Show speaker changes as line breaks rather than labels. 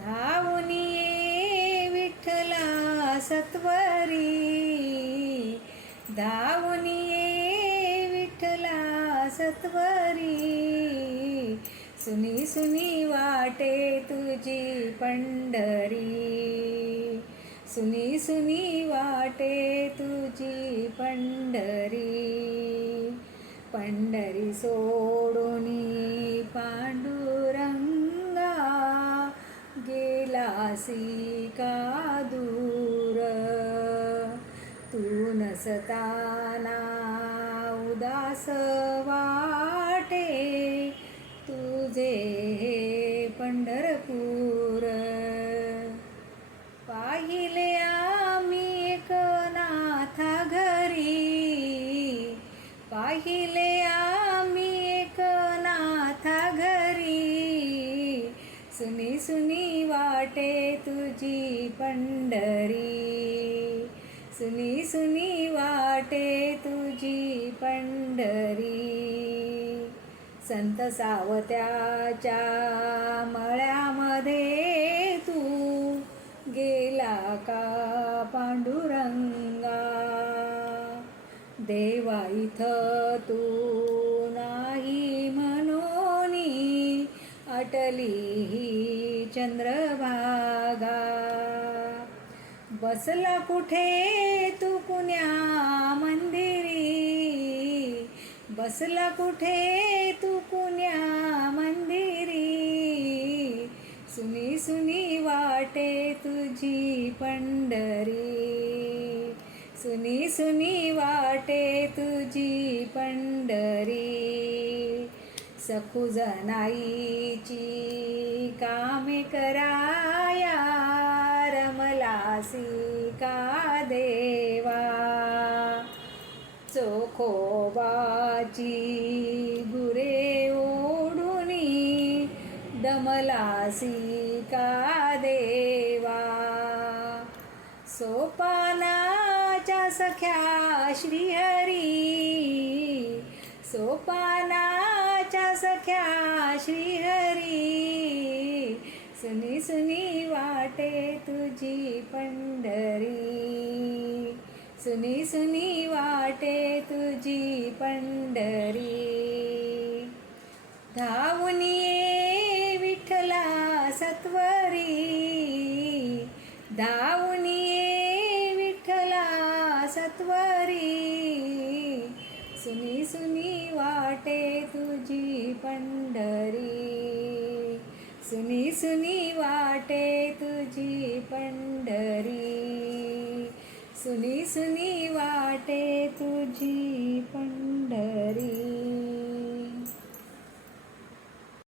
धावून ये विठ्ठला सत्वरी. धावून ये विठ्ठला सत्वरी. सुनी सुनी वाटे तुझी पंढरी. सुनी सुनी वाटे तुझी पंढरी. पंढरी सोडूनी गेलासी का दूर तू नसताना उदास वाटे तुझे पंढरपूर। पाहिले आम्ही एक नाथा घरी पाहिले आम्ही एक नाथा घरी सुनी सुनी वाटे तुझी पंढरी. सुनी सुनी वाटे तुझी पंढरी. संत सावत्याच्या मळ्यामध्ये तू गेला का पांडुरंगा? देवा इथं तू नाही म्हणून अटली ही चंद्रभागा. बसला कुठे तू पुण्या मंदिरी? बसला कुठे तू पुण्या मंदिरी? सुनी सुनी वाटे तुझी पंढरी. सुनी सुनी वाटे तुझी पंढरी. सखू नाईची कामे कराया रमलासी का देवा? चोखोबाची गुरे ओढुनी दमलासी का देवा? सोपानाच्या सख्या श्रीहरी सोपाना सख्या श्रीहरी सुनी सुनी वाटे तुझी पंढरी. सुनी सुनी वाटे तुझी पंढरी. धावून ये विठ्ठला सत्वरी. धावून ये विठ्ठला सत्वरी. सुनी सुनी वाटे तुझी पंढरी. सुनी सुनी वाटे तुझी पंढरी. सुनी सुनी वाटे तुझी